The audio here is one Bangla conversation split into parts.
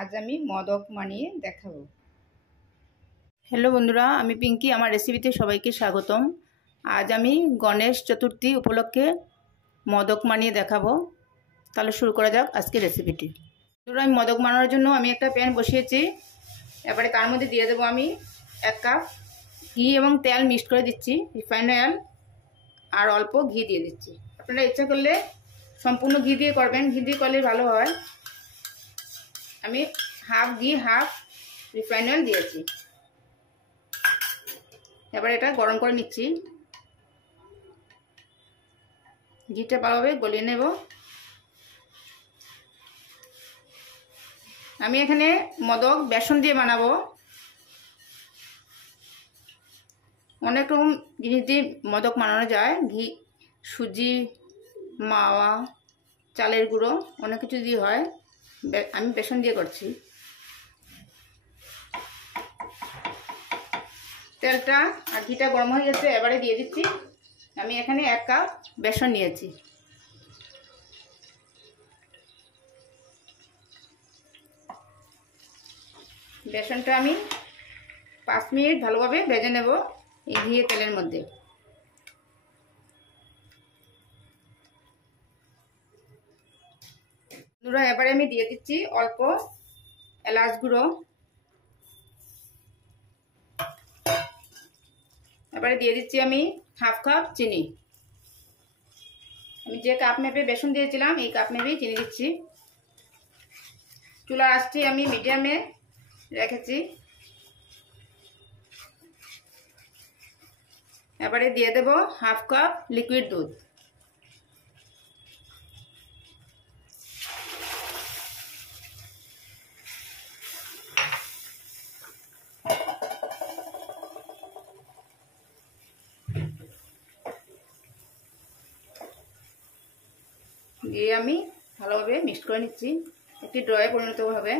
আজ আমি মদক বানিয়ে দেখাবো। হ্যালো বন্ধুরা, আমি পিঙ্কি, আমার রেসিপিতে সবাইকে স্বাগতম। আজ আমি গণেশ চতুর্থী উপলক্ষে মদক বানিয়ে দেখাবো। তাহলে শুরু করা যাক আজকের রেসিপিটি। বন্ধুরা, আমি মদক বানানোর জন্য আমি একটা প্যান বসিয়েছি। এবারে তার মধ্যে দিয়ে দেবো আমি 1 কাপ ঘি এবং তেল মিক্সড করে দিচ্ছি, রিফাইন্ড অয়েল, আর অল্প ঘি দিয়ে দিচ্ছি। আপনারা ইচ্ছা করলে সম্পূর্ণ ঘি দিয়ে করবেন, ঘি দিয়ে করলে ভালো হয়। আমি হাফ ঘি হাফ রিফাইন্ড অয়েল দিয়েছি। এবার এটা গরম করে নিচ্ছি। ঘিটা ভালোভাবে গলিয়ে নেব। আমি এখানে মদক বেসন দিয়ে বানাবো। অনেক রকম জিনিস দিয়ে মদক বানানো যায়, ঘি, সুজি, মাওয়া, চালের গুঁড়ো, অনেক কিছু দিয়ে হয়। আমি বেসন দিয়ে করছি। তেলটা আর ঘিটা গরম হয়ে গেছে, এবারে দিয়ে দিচ্ছি আমি এখানে 1 কাপ বেসন নিয়েছি। বেসনটা আমি 5 মিনিট ভালোভাবে ভেজে নেব এই ঘি তেলের মধ্যে। বন্ধুরা, এবারে আমি দিয়ে দিচ্ছি অল্প এলাচ গুঁড়ো। এবারে দিয়ে দিচ্ছি আমি হাফ কাপ চিনি। আমি যে কাপ মেপে বেসন দিয়েছিলাম এই কাপ মেপেই চিনি দিচ্ছি। চুলার আঁচটি আমি মিডিয়ামে রেখেছি। এবারে দিয়ে দেব হাফ কাপ লিকুইড দুধ। দিয়ে আমি ভালোভাবে মিক্স করে নিচ্ছি। একটি ড্রয়ে পরিণত হবে।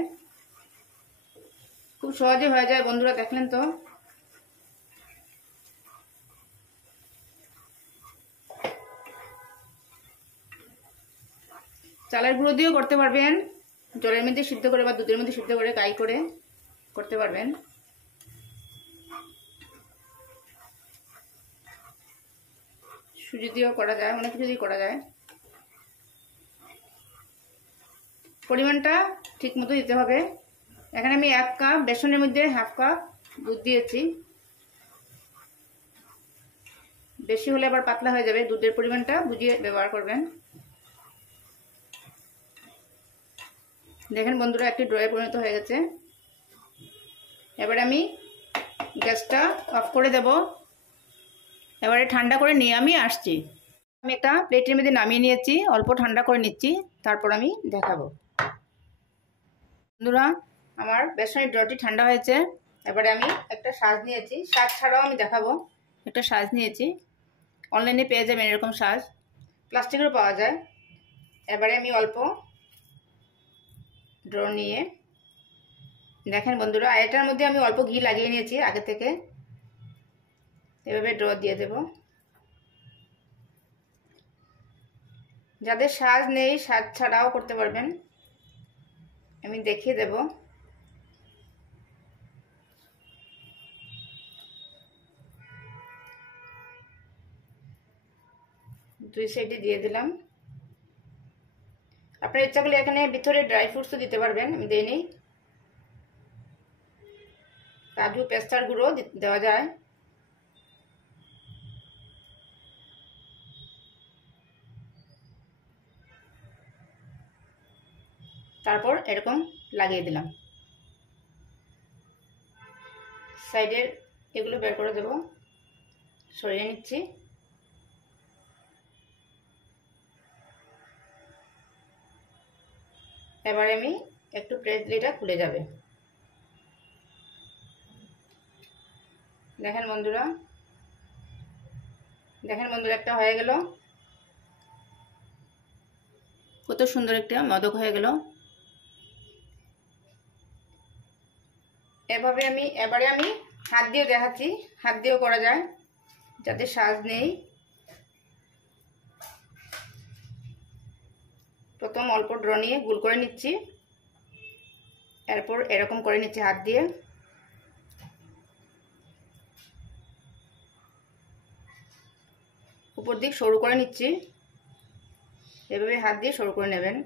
খুব সহজে হয়ে যায় বন্ধুরা, দেখলেন তো। চালের গুঁড়ো দিয়েও করতে পারবেন, জলের মধ্যে সিদ্ধ করে বা দুধের মধ্যে সিদ্ধ করে গাই করে করতে পারবেন। সুজি দিয়েও করা যায়, অনেক কিছু দিয়ে করা যায়। পরিমাণটা ঠিক মতো দিতে হবে। এখানে আমি 1 কাপ বেসনের মধ্যে হাফ কাপ দুধ দিয়েছি। বেশি হলে আবার পাতলা হয়ে যাবে, দুধের পরিমাণটা বুঝিয়ে ব্যবহার করবেন। দেখেন বন্ধুরা, একটি ড্রয়ে পরিণত হয়ে গেছে। এবারে আমি গ্যাসটা অফ করে দেব। এবারে ঠান্ডা করে নিয়ে আমি আসছি। আমি একটা প্লেটের মধ্যে নামিয়ে নিয়েছি, অল্প ঠান্ডা করে নিচ্ছি, তারপর আমি দেখাবো। বন্ধুরা, আমার বেসনের ড্রটি ঠান্ডা হয়েছে। এবারে আমি একটা সাজ নিয়েছি, সাজ ছাড়াও আমি দেখাবো। একটা সাজ নিয়েছি, অনলাইনে পেয়ে যাবেন এরকম সাজ, প্লাস্টিকেরও পাওয়া যায়। এবারে আমি অল্প ড্র নিয়ে দেখেন বন্ধুরা, এটার মধ্যে আমি অল্প ঘি লাগিয়ে নিয়েছি আগে থেকে। এভাবে ড্র দিয়ে দেব। যাদের সাজ নেই, সাজ ছাড়াও করতে পারবেন, আমি দেখিয়ে দেব। দুই সাইডে দিয়ে দিলাম। আপনার ইচ্ছা করলে এখানে ভিতরে ড্রাই ফ্রুটসও দিতে পারবেন, আমি দিইনি। কাজু পেস্তার গুঁড়ো দেওয়া যায়। তারপর এরকম লাগিয়ে দিলাম। সাইডের এগুলো বের করে দেব, সরিয়ে নিচ্ছি। এবারে আমি একটু প্রেস দিলে এটা খুলে যাবে। দেখেন বন্ধুরা, একটা হয়ে গেল। কত সুন্দর একটা মদক হয়ে গেল। এবারে আমি হাত দিয়ে দেখাচ্ছি, হাত দিয়েও করা যায়, যাতে সাজ নেই। প্রথম অল্প ড্র নিয়ে গোল করে নিচ্ছি। এরপর এরকম করে নিচ্ছি হাত দিয়ে। উপর দিক সরু করে নিচ্ছি, এভাবে হাত দিয়ে সরু করে নেবেন।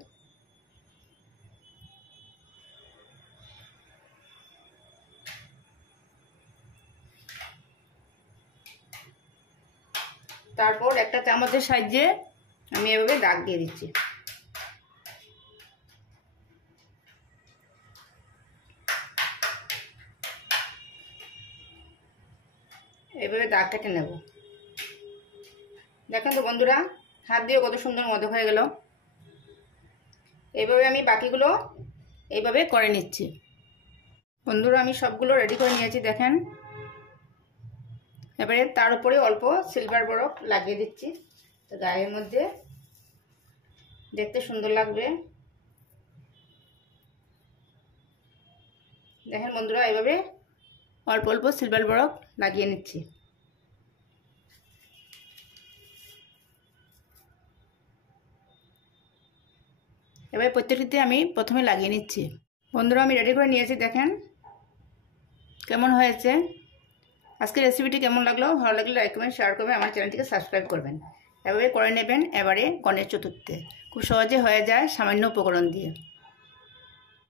তারপর একটা চামচের সাহায্যে আমি এভাবে দাগ দিয়ে দিচ্ছি। এভাবে দাগ কেটে নেব। দেখেন তো বন্ধুরা, হাত দিয়ে কত সুন্দর মোদক হয়ে গেল। এইভাবে আমি বাকিগুলো এইভাবে করে নিচ্ছি। বন্ধুরা, আমি সবগুলো রেডি করে নিয়েছি দেখেন। এবারে তার উপরে অল্প সিলভার বরফ লাগিয়ে দিচ্ছি, তো গায়ের মধ্যে দেখতে সুন্দর লাগবে। দেখেন বন্ধুরা, এইভাবে অল্প অল্প সিলভার বরফ লাগিয়ে নিচ্ছি। এবার প্রত্যেকটিতে আমি প্রথমে লাগিয়ে নিচ্ছি। বন্ধুরা, আমি রেডি করে নিয়েছি, দেখেন কেমন হয়েছে। আজকের রেসিপিটি কেমন লাগলো, ভালো লাগলে লাইক কমেন্ট শেয়ার করবেন, আমার চ্যানেলটিকে সাবস্ক্রাইব করবেন। এভাবে করে নেবেন এবারে গণেশ চতুর্থীতে। খুব সহজে হয়ে যায় সামান্য উপকরণ দিয়ে।